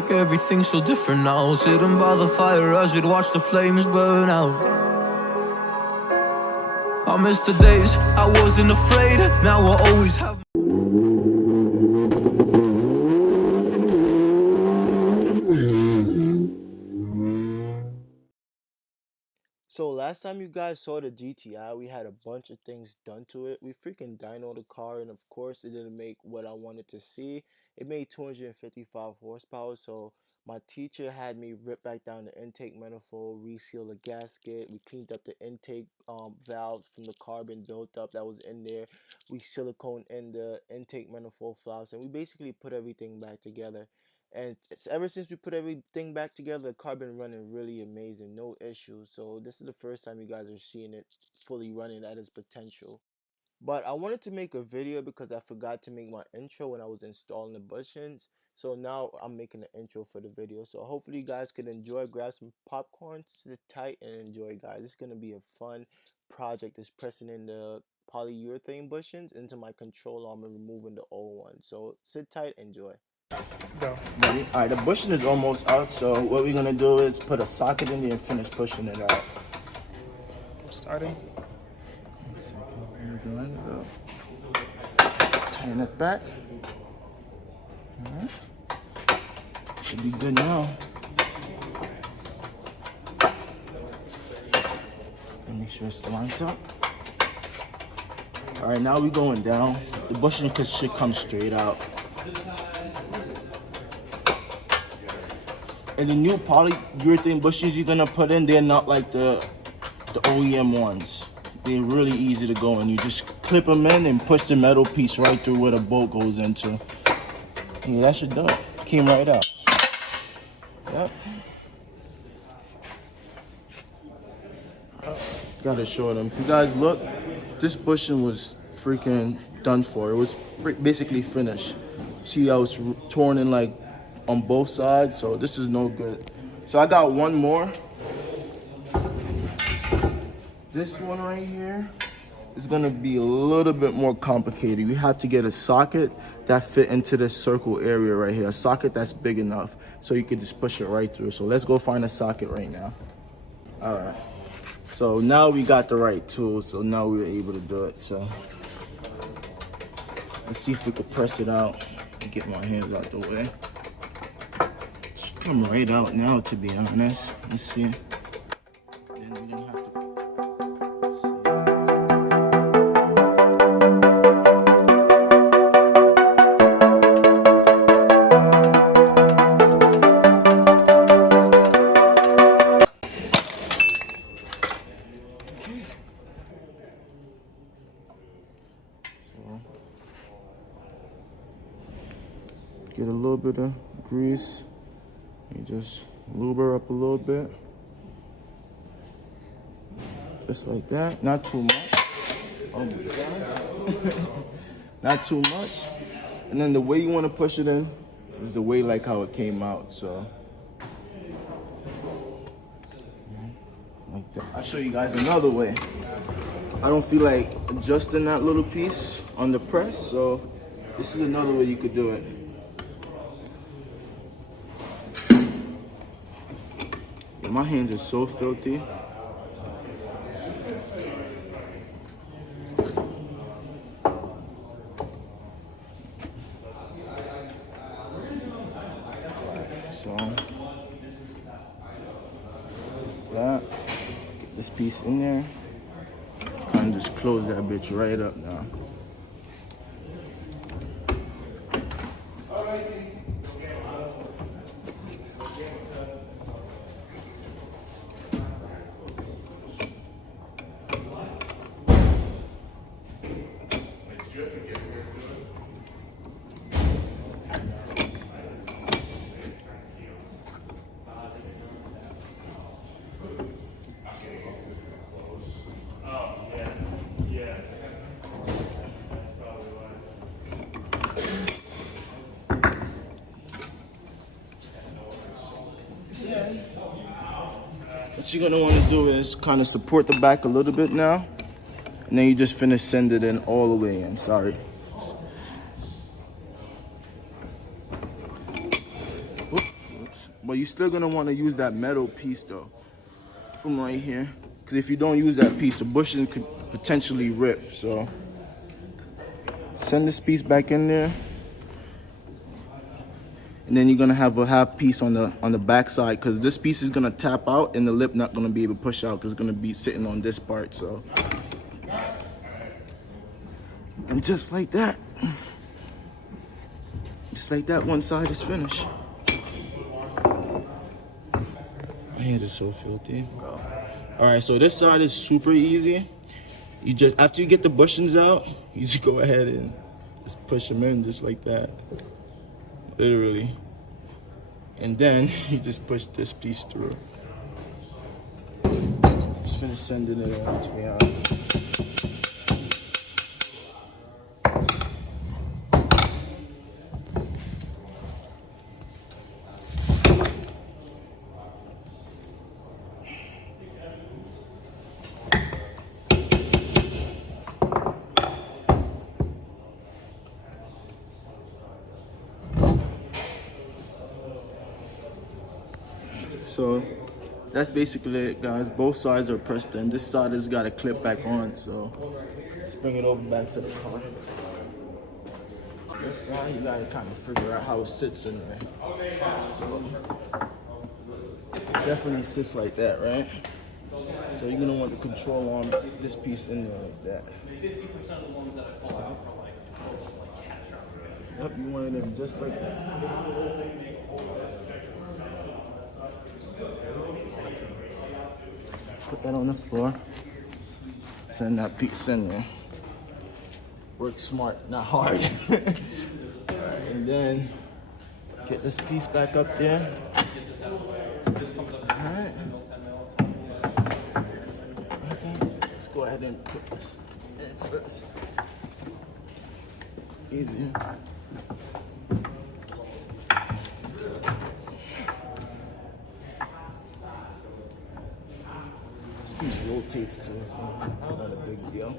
Everything's so different now. Sitting by the fire as we'd watch the flames burn out. I miss the days I wasn't afraid. Now I always have. So last time you guys saw the GTI, we had a bunch of things done to it. We freaking dynoed the car, and of course it didn't make what I wanted to see. It made 255 horsepower, so my teacher had me rip back down the intake manifold, reseal the gasket. We cleaned up the intake valves from the carbon buildup that was in there. We silicone in the intake manifold flaps, and we basically put everything back together. And ever since we put everything back together, the car been running really amazing, no issues. So this is the first time you guys are seeing it fully running at its potential. But I wanted to make a video because I forgot to make my intro when I was installing the bushings. So now I'm making the intro for the video. So hopefully you guys can enjoy, grab some popcorn, sit tight and enjoy, guys. It's going to be a fun project. Is pressing in the polyurethane bushings into my control arm and removing the old one. So sit tight, enjoy. Go. Ready? Alright, the bushing is almost out, so what we're gonna do is put a socket in there and finish pushing it out. Starting. 1 second. Line it up. Tighten it back. Alright. Should be good now. And make sure it's lined up. Alright, now we're going down. The bushing should come straight out. And the new polyurethane bushings you're gonna put in, they're not like the OEM ones. They're really easy to go in. You just clip them in and push the metal piece right through where the bolt goes into. Yeah, that should do it. Came right out. Yep. Gotta show them. If you guys look, this bushing was freaking done for. It was basically finished. See, I was torn in like on both sides, so this is no good. So I got one more. This one right here is gonna be a little bit more complicated. You have to get a socket that fit into this circle area right here, a socket that's big enough so you can just push it right through. So let's go find a socket right now. All right, so now we got the right tool, so now we were able to do it. So let's see if we could press it out and get my hands out the way. Come right out now, to be honest. Let's see. Then we're gonna have to. So, get a little bit of grease. You just lube her up a little bit. Just like that. Not too much. Oh my God. Not too much. And then the way you want to push it in is the way like how it came out. So like that. I'll show you guys another way. I don't feel like adjusting that little piece on the press, so this is another way you could do it. My hands are so filthy. So, that, get this piece in there, and just close that bitch right up now. What you're gonna want to do is kind of support the back a little bit now, and then you just finish send it in all the way in. Sorry. Oop. But you're still gonna want to use that metal piece though, from right here. Because if you don't use that piece, the bushing could potentially rip. So send this piece back in there. And then you're gonna have a half piece on the back side, because this piece is gonna tap out and the lip not gonna be able to push out because it's gonna be sitting on this part. So, and just like that, one side is finished. My hands are so filthy. All right, so this side is super easy. You just, after you get the bushings out, you just go ahead and just push them in just like that. Literally. And then you just push this piece through. Just finish sending it out to me out. So that's basically it, guys. Both sides are pressed in. This side has got a clip back on, so let's bring it over back to the car. This side, you gotta kind of figure out how it sits in there. So it definitely sits like that, right? So you're gonna want the control arm, this piece in there like that. 50% of the ones that I pull out are like catch-up. Yep, you want them just like that. Put that on the floor. Send that piece in there. Work smart, not hard. And then get this piece back up there. Alright. Let's go ahead and put this in first. Easy. This piece rotates too, so it's not a big deal.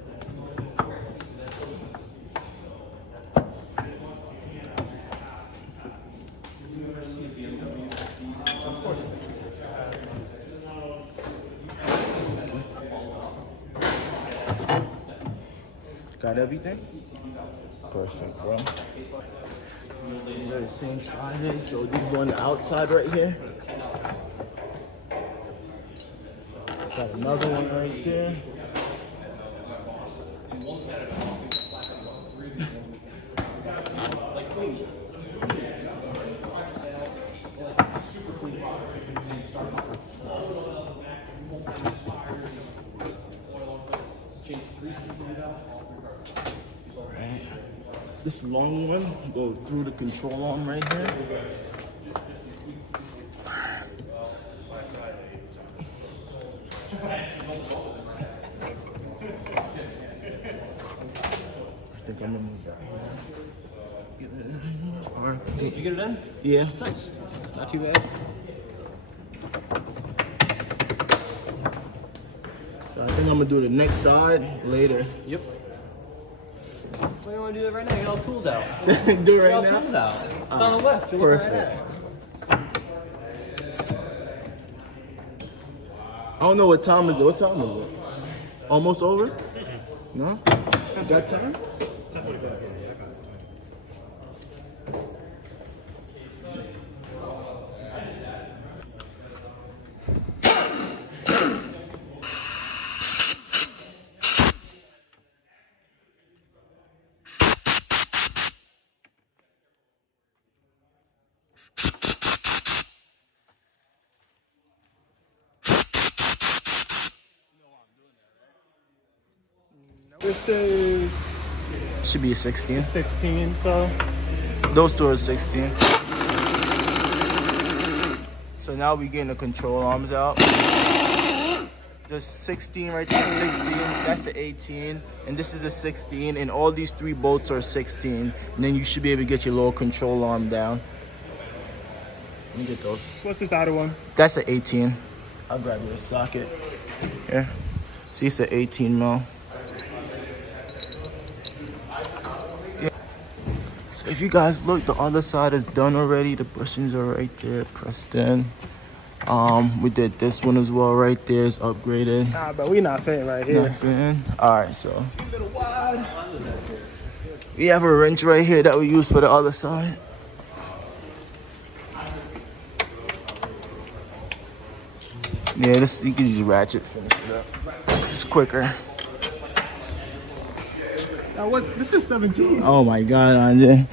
Got everything? Perfect, bro. These are the same sizes, so these go on the outside right here. Got another one right there. This long one go through the control arm right here. I think I'm gonna move that. Get it in. All right. Did you get it in? Yeah. Nice. Not too bad. So I think I'm gonna do the next side later. Yep. Why do you want to do that right now? Get all tools out. Do it Get right all now. tools out. It's on the left. You're looking right at it. I don't know what time is it. What time is it? Almost over? No? Got time? This is Should be a 16. 16, so Those two are 16. So now we're getting the control arms out. There's 16 right there, 16. That's an 18. And this is a 16. And all these three bolts are 16. And then you should be able to get your little control arm down. Let me get those. what's this outer one? That's an 18. I'll grab you a socket. Here. See, it's an 18 mil. Yeah. So if you guys look, the other side is done already. The bushings are right there, pressed in. We did this one as well right there. It's upgraded. Nah, but we not fitting right here. Not fitting. Alright, so we have a wrench right here that we use for the other side. Yeah, this you can just ratchet finish it up. It's quicker. Now what's this is 17. Oh my god, Andre.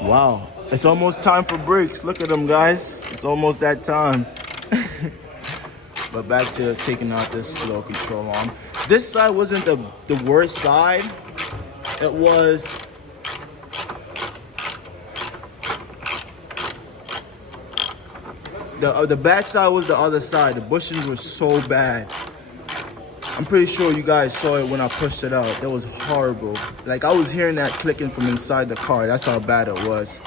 Wow, it's almost time for brakes. Look at them, guys. It's almost that time. But back to taking out this flow control arm. This side wasn't the worst side. It was the bad side was the other side. The bushings were so bad. I'm pretty sure you guys saw it when I pushed it out. That was horrible. Like I was hearing that clicking from inside the car. That's how bad it was.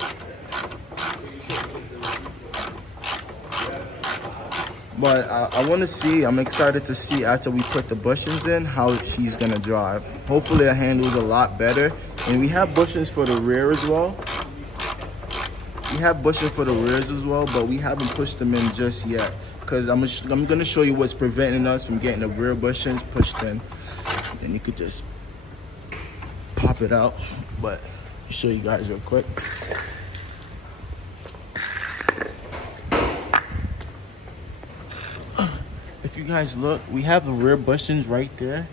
But I want to see, I'm excited to see after we put the bushings in how she's going to drive. Hopefully the handle's a lot better. And we have bushings for the rear as well. We have bushings for the rears as well, but we haven't pushed them in just yet. Because I'm going to show you what's preventing us from getting the rear bushings pushed in. And you could just pop it out. But I'll show you guys real quick. If you guys look, we have the rear bushings right there.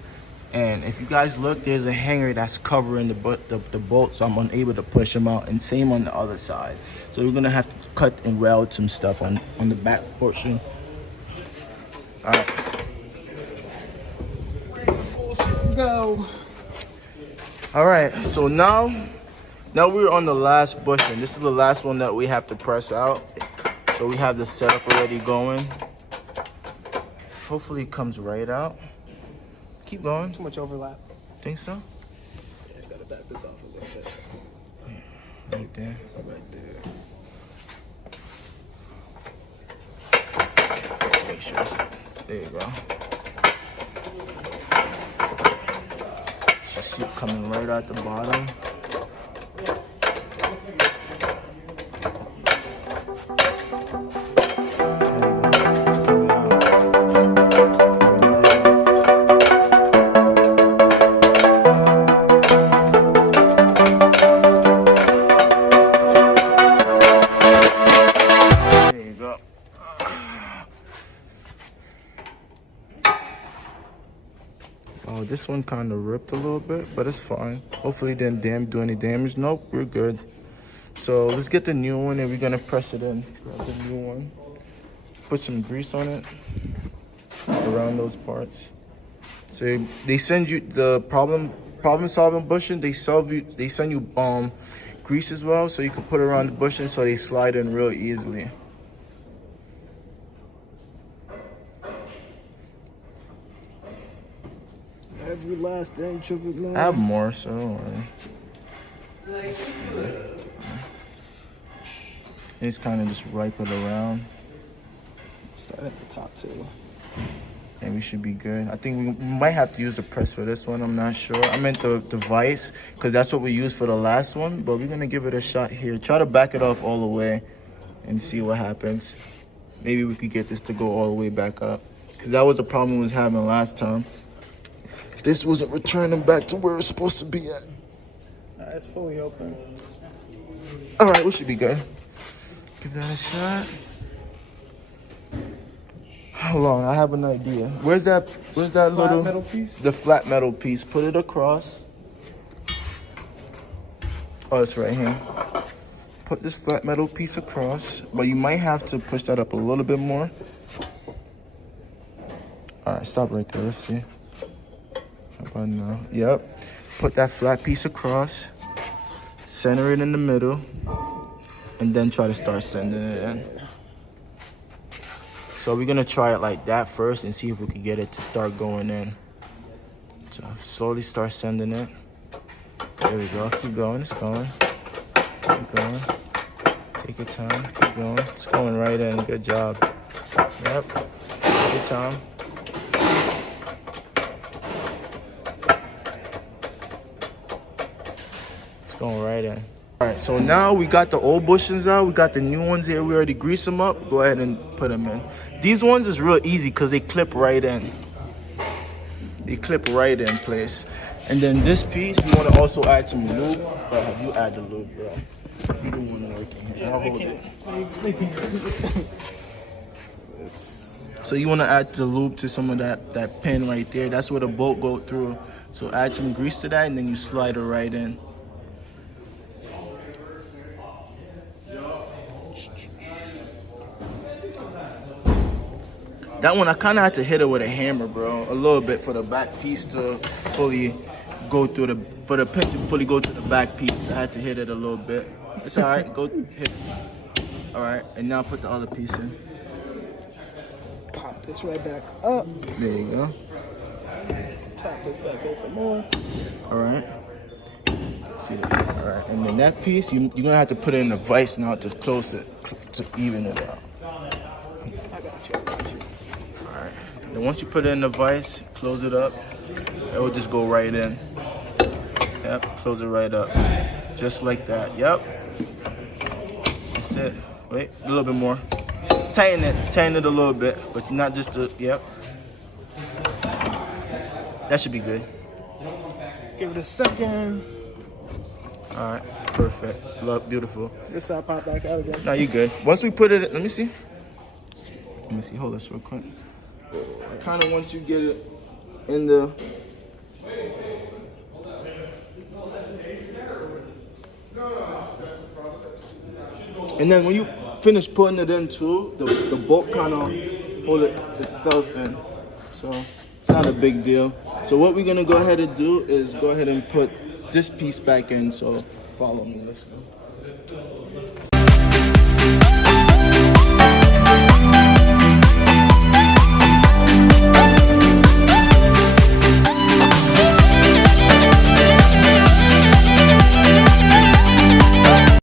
And if you guys look, there's a hanger that's covering the bolt, so I'm unable to push them out. And same on the other side. So we're gonna have to cut and weld some stuff on the back portion. All right. Go. All right. So now we're on the last bushing. This is the last one that we have to press out. So we have the setup already going. Hopefully it comes right out. Keep going. Too much overlap. Think so? Yeah, gotta back this off a little bit. Right there. Right there. Make sure it's, there you go. Should see it coming right out the bottom. Oh, this one kind of ripped a little bit, but it's fine. Hopefully it didn't do any damage. Nope, we're good. So let's get the new one and we're gonna press it in. Grab the new one. Put some grease on it around those parts. So they send you the problem solving bushing. They send you grease as well, so you can put around the bushing so they slide in real easily. Every last inch of it, man. I have more, so don't worry. Just kind of just wipe it around. Start at the top too. And we should be good. I think we might have to use the press for this one. I'm not sure. I meant the vise, because that's what we used for the last one. But we're going to give it a shot here. Try to back it off all the way and see what happens. Maybe we could get this to go all the way back up. Because that was the problem we was having last time. This wasn't returning back to where it's supposed to be at. It's fully open. All right, we should be good. Give that a shot. Hold on, I have an idea. Where's that Flat little metal piece? The flat metal piece. Put it across. Oh, it's right here. Put this flat metal piece across, but you might have to push that up a little bit more. All right, stop right there. Let's see. How about now? Yep. Put that flat piece across. Center it in the middle, and then try to start sending it in. So we're gonna try it like that first and see if we can get it to start going in. So slowly start sending it. There we go. Keep going. It's going. Keep going. Take your time. Keep going. It's going right in. Good job. Yep. Take your time. Going right in. All right, so now we got the old bushings out. We got the new ones here. We already greased them up. Go ahead and put them in. These ones is real easy because they clip right in. They clip right in place. And then this piece, you want to also add some lube. You add the lube, bro. You don't want to work in here. I'll hold it. So you want to add the lube to some of that pin right there. That's where the bolt go through. So add some grease to that, and then you slide it right in. That one, I kind of had to hit it with a hammer, bro. A little bit for the back piece to fully go through for the pin to fully go through the back piece. I had to hit it a little bit. It's all right, go hit it. All right, and now put the other piece in. Pop this right back up. There you go. Tap this back in some more. All right. See that? All right, and then that piece, you're gonna have to put it in a vise now to close it, to even it out. I got you. All right. Then once you put it in the vise, close it up. It will just go right in. Yep, close it right up. Just like that. Yep. That's it. Wait, a little bit more. Tighten it a little bit, but not just to, yep. That should be good. Give it a second. All right, perfect. Look, beautiful. This side pop back out again. Now you good. Once we put it, let me see. Hold this real quick. Kind of once you get it in the. And then when you finish putting it in too, the bolt kind of hold it itself in. So it's not a big deal. So what we're gonna go ahead and do is go ahead and put this piece back in. So follow me, let's go.